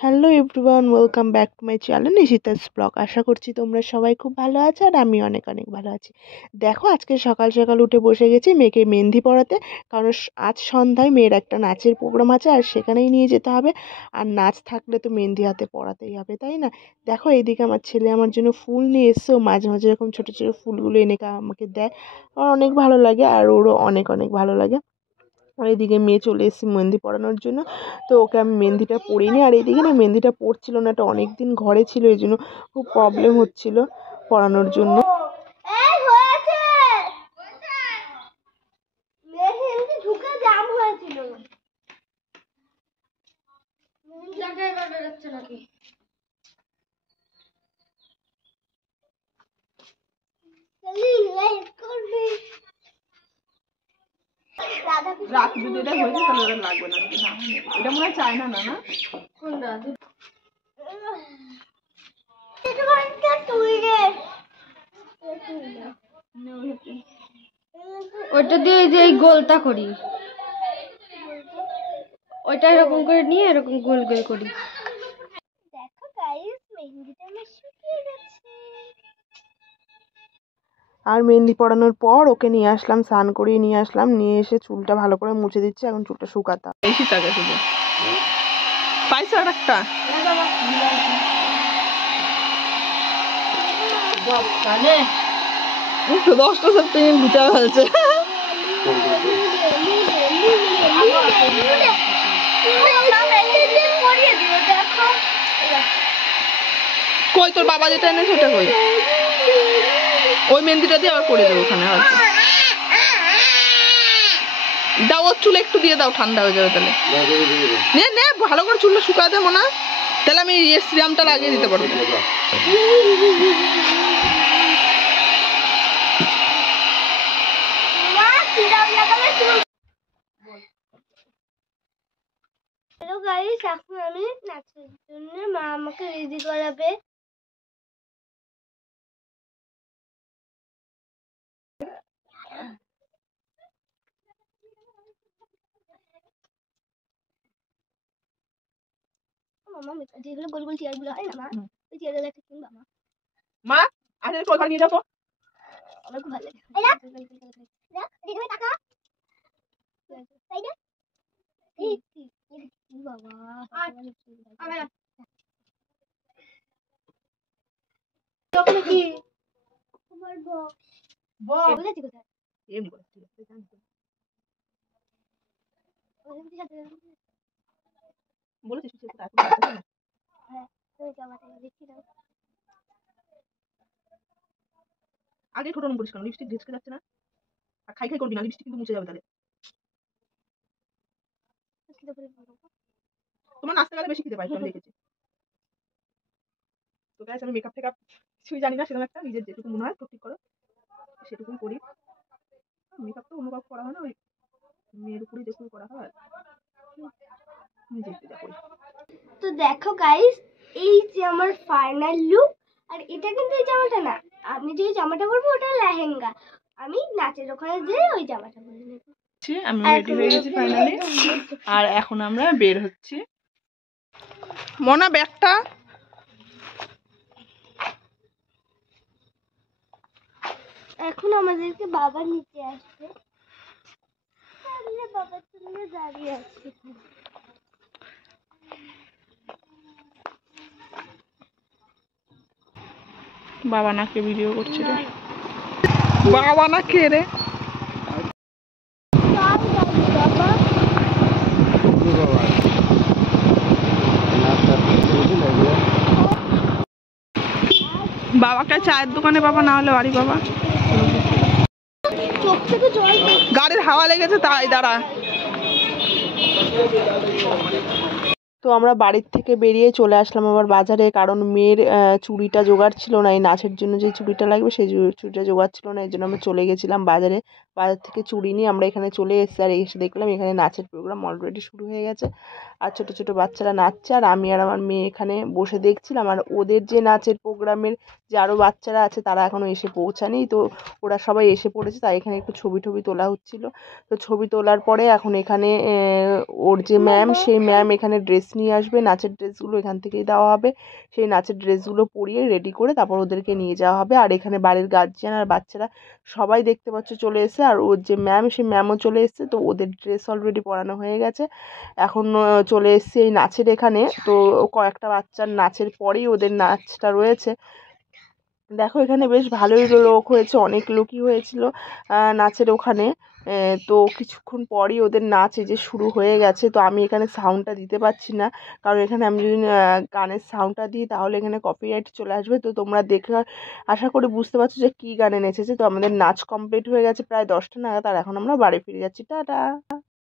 Hello everyone, welcome back to my channel Nishita's blog. আশা করছি তোমরা সবাই খুব ভালো আছো আর আমি অনেক অনেক ভালো আছি। দেখো আজকে সকাল সকাল উঠে বসে গেছি মেয়েকে মেহেন্দি পড়াতে, কারণ আজ সন্ধ্যায় মেয়ের একটা নাচের প্রোগ্রাম আছে আর সেখানেই নিয়ে যেতে হবে। আর নাচ থাকলে তো মেহেন্দি হাতে পড়াতেই হবে, তাই না? দেখো এইদিকে আমার ছেলে আমার জন্য ফুল নিয়ে এসছে, ও মাঝে মাঝে এরকম ছোটো ছোটো ফুলগুলো এনে আমাকে দেয়। আমার অনেক ভালো লাগে আর ওরও অনেক অনেক ভালো লাগে। আর এদিকে মেয়ে চলে এসেছে মেহেন্দি পড়ানোর জন্য, তো ওকে আমি মেহেন্দিটা পরিয়ে নিই। আর এইদিকে না মেহেন্দিটা পড়ছিল না, এটা অনেক দিন ঘরে ছিল, এই জন্য খুব প্রবলেম হচ্ছিল পড়ানোর জন্য। রাত যদি এটা হয়েছে তাহলে ওটা লাগবে না, এটা মনে হয় চায় না। না না ওইটা দিয়ে যে এই গোলটা করি, ওইটা এরকম করে নিয়ে এরকম গোল গোল করি। দেখো গাইস, মেহেন্দিটা আমার শুকিয়ে গেছে। আর মেহেন্দি পড়ানোর পর ওকে নিয়ে আসলাম, স্নান করিয়ে নিয়ে আসলাম, নিয়ে এসে চুলটা ভালো করে মুছে দিচ্ছে, এখন চুলটা শুকাতে বেশি থাকে শুধু পাইছো আর একটা দশটা সব থেকে গুটা ফেলছে। কই তোর বাবা যেটা এনেছে সেটা কই? ওই মেহেন্দিটা দিয়ে আবার করে দেবো ওখানে হয়তো। দাও ওর চুলে একটু দিয়ে দাও, ঠান্ডা হয়ে যাবে তাহলে। নে নে ভালো করে চুলটা শুকাতে দেবো না, তাহলে আমি সিরামটা লাগিয়ে দিতে পারবো। হ্যালো গাইস, এখন আমি নাচের জন্য মা আমাকে রেডি করাবে। মামা যেগুলো গোল গোল চেয়ারগুলো হয় না মা, ওই চেয়ারগুলো একটা কিনবা মা। মা আসলে তো ওখানে নিয়ে যাবো, আমার খুব ভালো লাগে। এই দেখ দিদি টাকা তাই না? ঠিক ঠিক বাবা তখন কি তোমার বলেছি কোথায় এমনি করে বলেছিস হ্যাঁ তুমি জামাটা দেখি দাও। আগে ছোট নুন করিস কেন, লিপস্টিক ঘেঁচকে যাচ্ছে না? আর খাই খাই করবি না, লিপস্টিক কিন্তু মুছে যাবে তাহলে। তোমার নাচতে গেলে বেশি খিদে পাই, আমি দেখেছি। তো গাইস আমি মেকআপ টেকআপ কিছুই জানি না, সেরকম একটা নিজের যেটুকু মনে হয় ঠিক করো সেটুকুই করি। মেকআপ তো অন্য কাউকে করা হয় না, ওই মেয়ের উপরেই যেটুকু করা হয় নিজে যা করি। তো দেখো গাইস, এই যে আমার ফাইনাল লুক। আর এটা কিন্তু এই জামাটা না, আমি যে জামাটা পরবো ওটা লেহেঙ্গা। আমি নাচের ওখানে যে ওই জামাটা পরে নেব। আমি রেডি হয়ে গেছি ফাইনালি, আর এখন আমরা বের হচ্ছি। মনা ব্যাগটা এখন আমাদেরকে বাবা নিতে আসবে, বাবার জন্য দাঁড়িয়ে আছি। বাবা নাকে ভিডিও করছে রে, বাবা না কে রে? বাবাকে চায়ের দোকানে বাবা, না হলে বাড়ি বাবা। গাড়ির হাওয়া লেগেছে তাই দাঁড়া। তো আমরা বাড়ির থেকে বেরিয়ে চলে আসলাম আবার বাজারে, কারণ মেয়ের চুড়িটা জোগাড় ছিল না, এই নাচের জন্য যে চুড়িটা লাগবে সেই চুড়িটা জোগাড় ছিল না, এই জন্য আমরা চলে গেছিলাম বাজারে বাজার থেকে চুড়ি নিয়ে আমরা এখানে চলে এসেছি। আর এসে দেখলাম এখানে নাচের প্রোগ্রাম অলরেডি শুরু হয়ে গেছে, আর ছোটো ছোটো বাচ্চারা নাচছে, আর আমি আর আমার মেয়ে এখানে বসে দেখছিলাম। আর ওদের যে নাচের প্রোগ্রামের যে আরও বাচ্চারা আছে তারা এখনও এসে পৌঁছায়নি, তো ওরা সবাই এসে পড়েছে, তাই এখানে একটু ছবি টবি তোলা হচ্ছিলো। তো ছবি তোলার পরে এখন এখানে ওর যে ম্যাম, সেই ম্যাম এখানে ড্রেস নিয়ে আসবে, নাচের ড্রেসগুলো এখান থেকেই দেওয়া হবে। সেই নাচের ড্রেসগুলো পরিয়ে রেডি করে তারপর ওদেরকে নিয়ে যাওয়া হবে। আর এখানে বাড়ির গার্জিয়ান আর বাচ্চারা সবাই দেখতে পাচ্ছ চলে এসেছে, আর ওর যে ম্যাম, সেই ম্যামও চলে এসেছে। তো ওদের ড্রেস অলরেডি পরানো হয়ে গেছে, এখন চলে এসেছে এই নাচের এখানে। তো কয়েকটা বাচ্চার নাচের পরেই ওদের নাচটা রয়েছে। দেখো এখানে বেশ ভালোই লোক হয়েছে, অনেক লোকই হয়েছিল নাচের ওখানে। তো কিছুক্ষণ পরই ওদের নাচ এই যে শুরু হয়ে গেছে। তো আমি এখানে সাউন্ডটা দিতে পারছি না, কারণ এখানে আমি যদি গানের সাউন্ডটা দিই তাহলে এখানে কপিরাইট চলে আসবে। তো তোমরা দেখে আশা করি বুঝতে পারছো যে কী গানে নেচেছে। তো আমাদের নাচ কমপ্লিট হয়ে গেছে প্রায় 10টা নাগাদ, আর এখন আমরা বাড়ি ফিরে যাচ্ছি। টাটা।